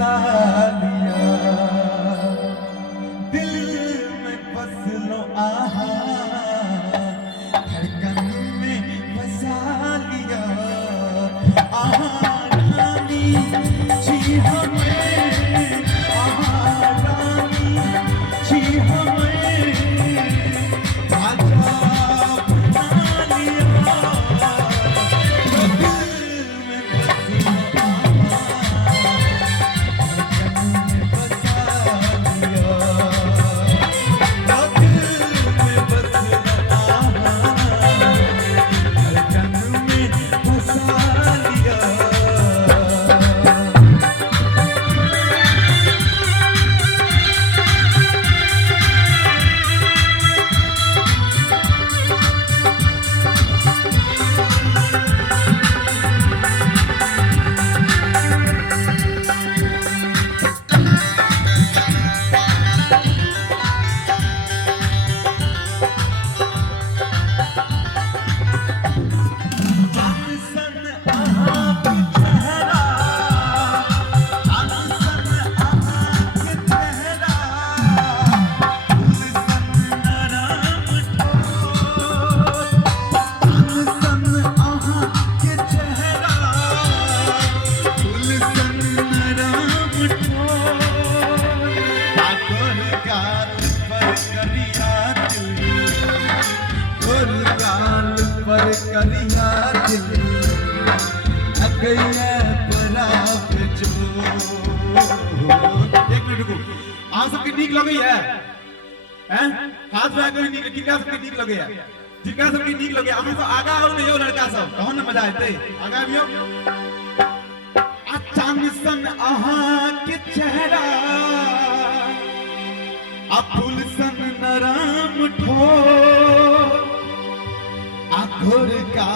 बसा लिया, दिल में बस लो आहा, धड़कन में बसा लिया। आहा रानी जी हमें, आहा रानी जी हमें आजा बना लिया, दिल में बस लो करिया दिल अगैया पराप जो। एक मिनट रुको, आप सबके नीक लगे है हैं? हाथ में कोई नीक, किनका सबके नीक लगे है? जिनका सबके नीक लगे हम तो आगा और नहीं हो लड़का सब कौन ना मजा आते आगा भी हो। अचानक सन आहा के चेहरा, फूल सन नरम ठोर, आखोर का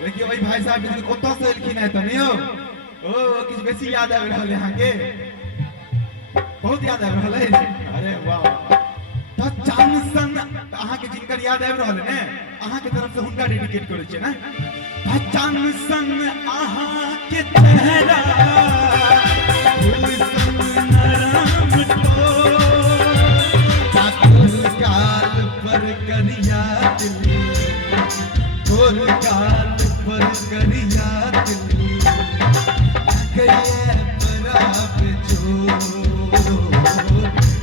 देखिए भाई भाई साहब किसी कोता से लिखी है तो नहीं हो ओ किसी बेसी याद आ रहा है यहाँ के बहुत याद आ रहा है। अरे वाह तो चांद सन अहाँ के जिनकर याद आ रहा है ने अहाँ के तरफ से हुनका डेडिकेट करे छे ना। चांद सन अहाँ के चेहरा, फूल सन नरम ठोर, आखोर गाल पर करिया दिल, गोल गाल पर करिया दिल गए बराब जो।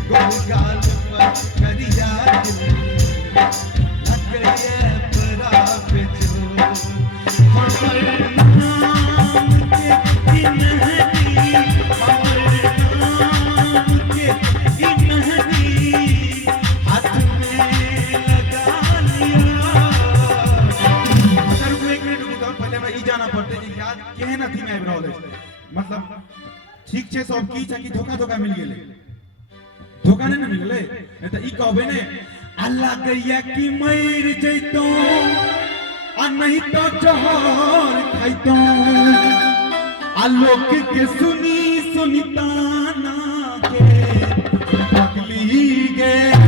गोल गाल पर करिया दिल गए बराब जो। हमर नाम के की मेहंदी, हमर नाम के की मेहंदी हाथ में लगा लिया। जाना पड़ते याद केहन अथी में आबि रहल है, मतलब ठीक छे सब की छै कि धोखा धोखा मिल गेलै, धोखा नहीं मिल गेलै नहीं तो ई कहबे ने अल्लाह कहिया कि मर जइतो आ नहीं तो जहर खाइतो, आ लोक के सुनी सुनी ताना के पगली गे।